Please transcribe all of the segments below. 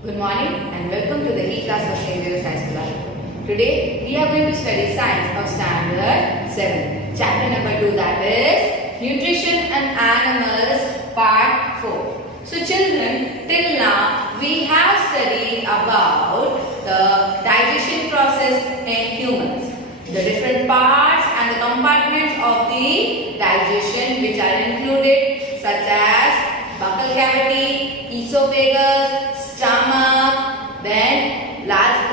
Good morning and welcome to the E-class of St. Xavier's High School, Alipur. Today we are going to study science of standard 7. Chapter number 2, that is Nutrition and Animals part 4. So children, till now we have studied about the digestion process in humans. The different parts and the compartments of the digestion which are included, such as buccal cavity, esophagus, stomach, then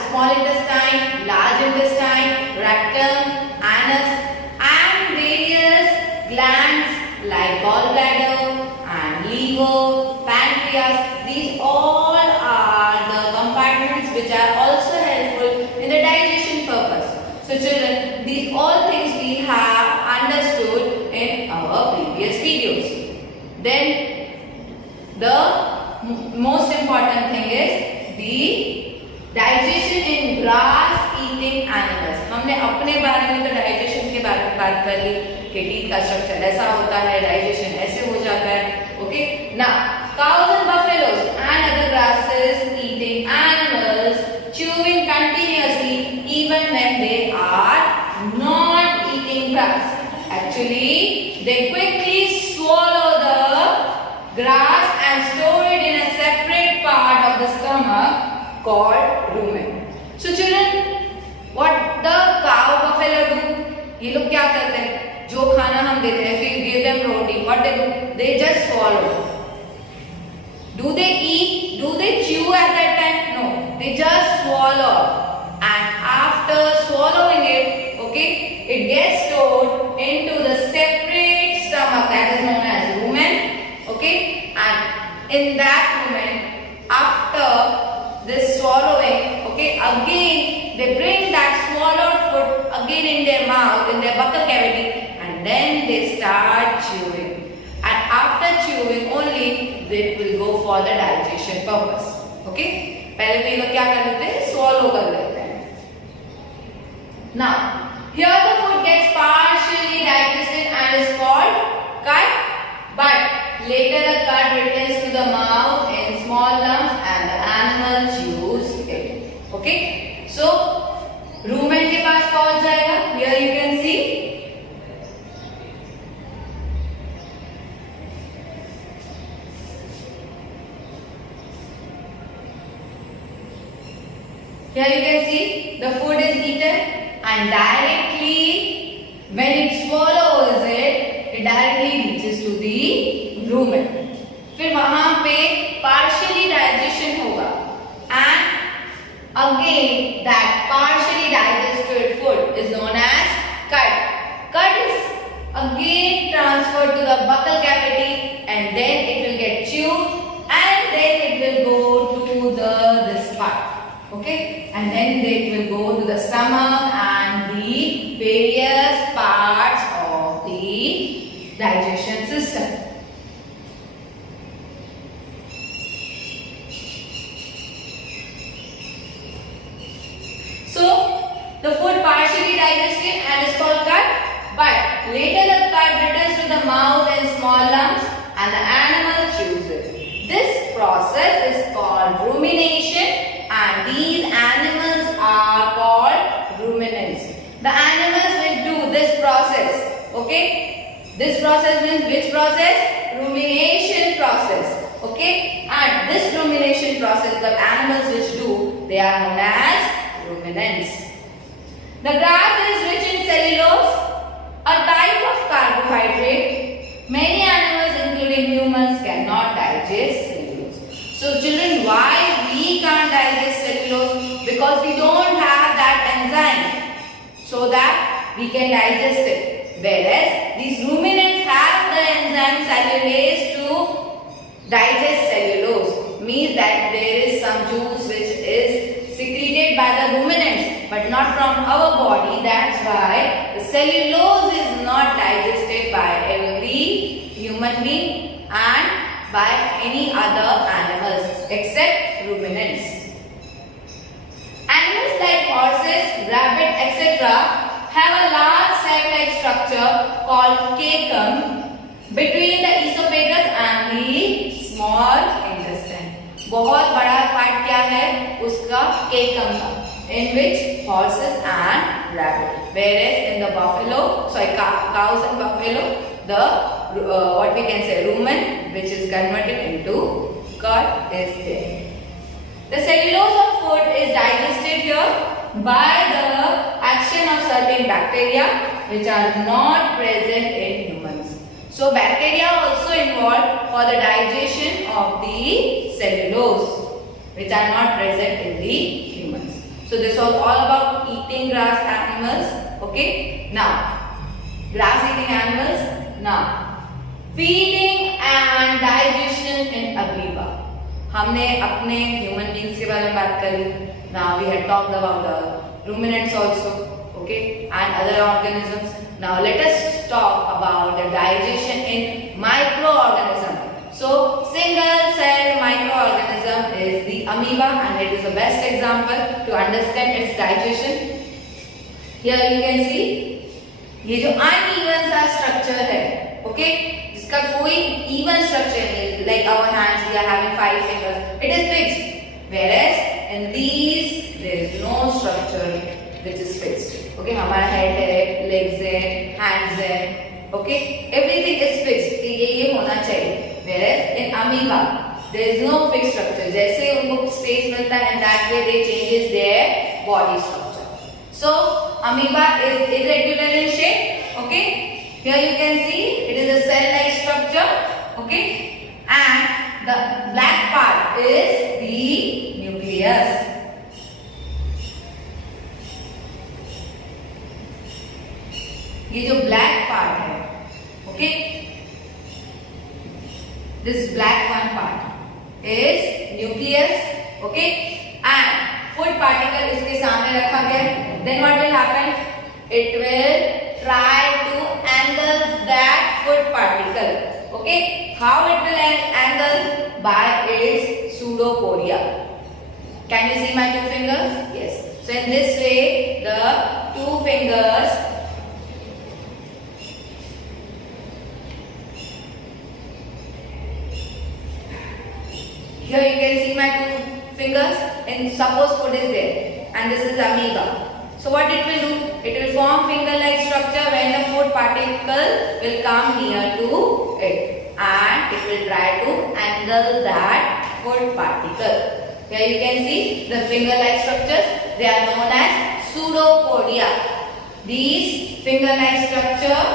small intestine, large intestine, rectum, anus, and various glands like gallbladder and liver, pancreas. These all are the compartments which are also helpful in the digestion purpose. So children, these all things we have understood in our previous videos. Then the most important thing is the digestion in grass eating animals. हमने अपने बारे में तो digestion के बारे में बात कर ली कि टीथ का स्ट्रक्चर ऐसा होता है, डाइजेशन ऐसे हो जाता है. Okay, now cows and buffaloes and other grasses eating animals chewing continuously even when they are not eating grass. Actually, they quickly swallow the grass and store it in a separate part of the stomach called rumen. So children, what the cow, buffalo do? ये लोग क्या करते हैं? जो खाना हम देते हैं, if we give them protein, what they do? They just swallow. Do they eat? Do they chew at that time? No, they just swallow. And after swallowing it, okay, it gets stored into the separate stomach that is known as rumen. Okay, and in that moment, after this swallowing, okay, again they bring that swallowed food again in their mouth, in their buccal cavity, and then they start chewing. And after chewing only, they will go for the digestion purpose. Okay, पहले तो ये लोग क्या कर लेते हैं? Swallow कर लेते हैं. Now, here the food gets partially digested and is called cut, but later the cud returns to the mouth in small lumps and the animal chews it. Okay, so rumen के पास पहुंच जाएगा. Here you can see. Here you can see the food is eaten and directly when it swallows it directly reaches to the rumen. फिर वहां पे partially digestion होगा and again that partially digested food is known as cud. Cud is again transferred to the buccal cavity and then it will get chewed and then it will go to this part. Okay, and then it will go to the stomach and the various parts of the digestion system. So the food partially digested and is called cud, but later the cud returns to the mouth in small lumps and the animal chews it. This process is called rumination and these animals are called ruminants. The animals will do this process. Okay, this process means which process? Rumination process. Okay, and this rumination process the animals which do, they are known as ruminants. The grass is rich in cellulose, a type of carbohydrate. Many animals including humans cannot digest cellulose. So children, why we can't digest cellulose? Because we don't have that enzyme so that we can digest it. Whereas these ruminants have the enzyme cellulase to digest cellulose. Means that there is some juice which is secreted by the ruminants but not from our body. That's why the cellulose is not digested by every human being and by any other animals except ruminants. Animals like horses, rabbit, etc. have a large sac-like structure called cecum between the esophagus and the small intestine. बहुत बड़ा part क्या है उसका, केकम का, in which horses and rabbit. Whereas in the buffalo, cows and buffalo, the what we can say, rumen, which is converted into curd, is there. The cellulose of food is digested here by the action of certain bacteria which are not present in humans. So bacteria are also involved for the digestion of the cellulose which are not present in the humans. So this was all about eating grass animals. Okay. Now grass eating animals. Now feeding and digestion in amoeba. हमने अपने human beings के बारे में बात करी. Now we had talked about the ruminants also, okay, and other organisms. Now let us talk about the digestion in microorganism. So single cell microorganism is the amoeba, and it is the best example to understand its digestion. Here you can see ये जो uneven सा structure है, okay, इसका कोई even structure नहीं, like our hands, we are having 5 fingers, it is fixed, whereas in these there is no structure which is fixed. Okay, हमारा head है, legs है, hands है, okay, everything is fixed, ये होना चाहिए. Whereas in amoeba there is no fixed structure. जैसे उनको space मिलता है, in that way they changes their body structure. So amoeba is irregular in shape. Okay, here you can see it is a cell-like structure. Okay, and the black part is the nucleus. ये जो black part है, okay, this black one part is nucleus. Okay, and food particle इसके सामने रखा गया. Then what will happen? It will try to angle that food particle. Okay, how it will angle? By its pseudopodia. Can you see my 2 fingers? Yes. So in this way, the 2 fingers here you can see my 2 fingers, and suppose food is there, and this is amoeba. So what it will do? It will form finger-like structure when the food particle will come near to it, and it will try to angle that food particle. Here you can see the finger-like structures. They are known as pseudopodia. These finger-like structure,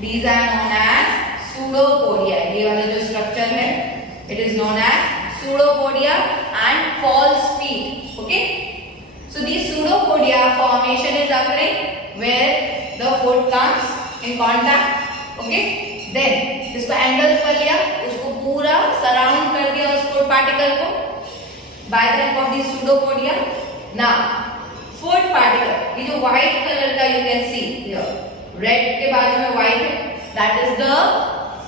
these are known as pseudopodia. ये वाला जो structure है, it is known as pseudopodia and false feet. Okay. So these pseudopodia formation is occurring where the food comes in contact. Okay. Then इसको angle कर लिया, उसको पूरा surround कर दिया उस food particle को by the help of these pseudopodia. Now food particle, ये जो white color का you can see here, red के बाजू में white है, that is the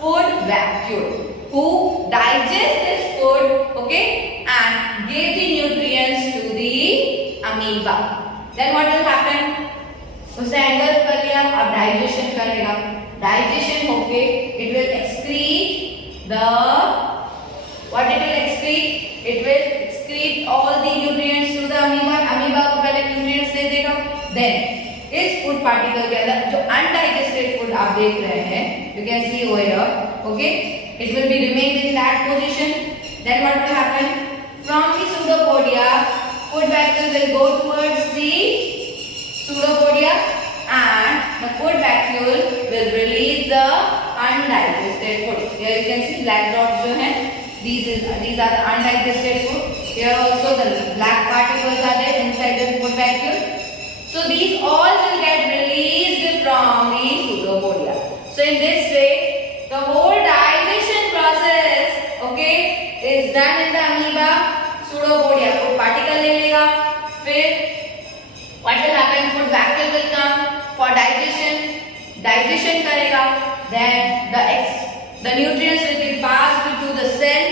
food vacuole who digest this food, okay, and give the nutrients to the amoeba. Then what will happen? उसने angle कर लिया, अब digestion करेगा. Digestion होके it will excrete the, what it will excrete? It will excrete all the nutrients to the amoeba. Amoeba को पहले nutrients दे देगा. Then इस food particle के अंदर जो undigested food आप देख रहे हैं, you can see over here, okay, it will be remain in that position. Then what will happen? From the pseudopodia, food vacuole will go towards the pseudopodia, and the food vacuole will release the undigested food. Here you can see black dots जो हैं, these are the undigested food. Here also the black particles are there inside the food vacuole. So these all will get released from the pseudopodia. So in this way, the whole digestion process, okay, is done in the amoeba. Pseudopodia food particle ले लेगा, फिर what will happen? Food vacuole will come for digestion करेगा. Then the nutrients will be passed to the cell,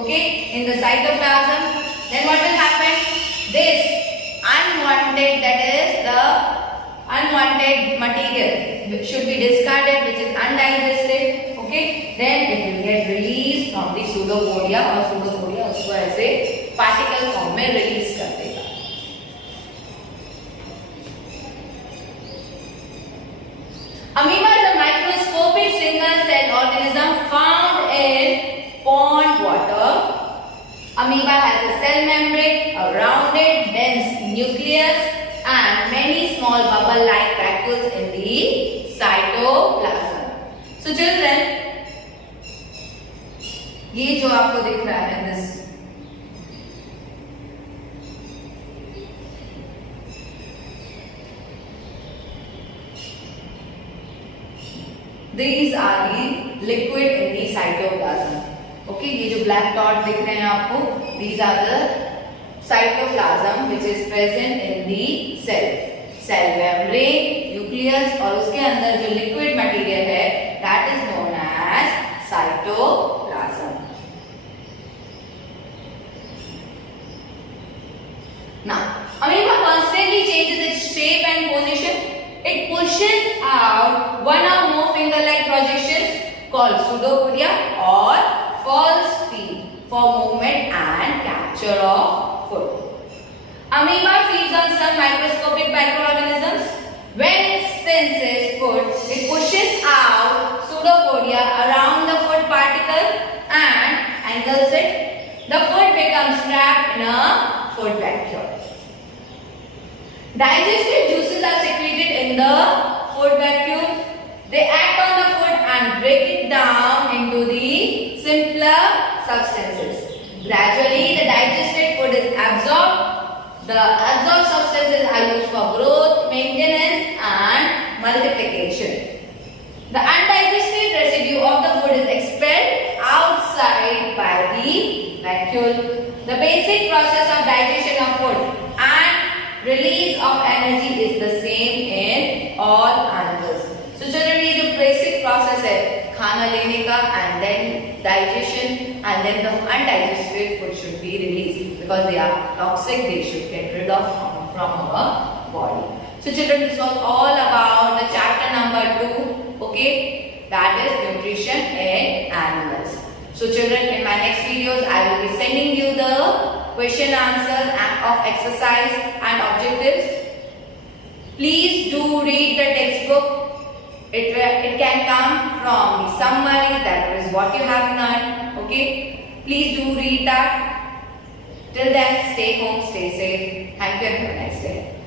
okay, in the cytoplasm. Then what will happen? This unwanted, that is the unwanted material should be discarded, which is undigested, okay. Then it will get released from the pseudopodia, or pseudopodia उसको Amoeba has a cell membrane, a rounded, dense nucleus, and many small bubble-like vacuoles in the cytoplasm. So children, ये जो आपको दिख रहा है this these are the liquid in the cytoplasm. Okay, ये जो black dot दिख रहे हैं आपको, these are the cytoplasm which is present in the cell. Cell membrane, nucleus और उसके अंदर जो liquid material है, that is known as cytoplasm. Now, amoeba constantly changes its shape and position. It pushes out one or more finger-like projections called pseudopodia or false feet for movement and capture of food. Amoeba feeds on some microscopic microorganisms. When it senses food, it pushes out pseudopodia around the food particle and angles it. The food becomes trapped in a food vacuole. Digestive juices are secreted in the food vacuole. They act on the food and break it down into the simpler substances. Gradually, the digested food is absorbed. The absorbed substances are used for growth, maintenance, and multiplication. The undigested residue of the food is expelled outside by the vacuole. The basic process of digestion of food and release of energy is the same in all animals. So children, ये जो basic process है खाना लेने का and then digestion and then the undigested food should be released because they are toxic. They should get rid of from our body. So children, this was all about the chapter number 2. Okay, that is nutrition in animals. So children, in my next videos, I will be sending you the question answers of exercise and objectives. Please do read the textbook. It can come from the summary, that is what you have learned. Okay, please do read that. Till then, stay home, stay safe. Thank you and have a nice day.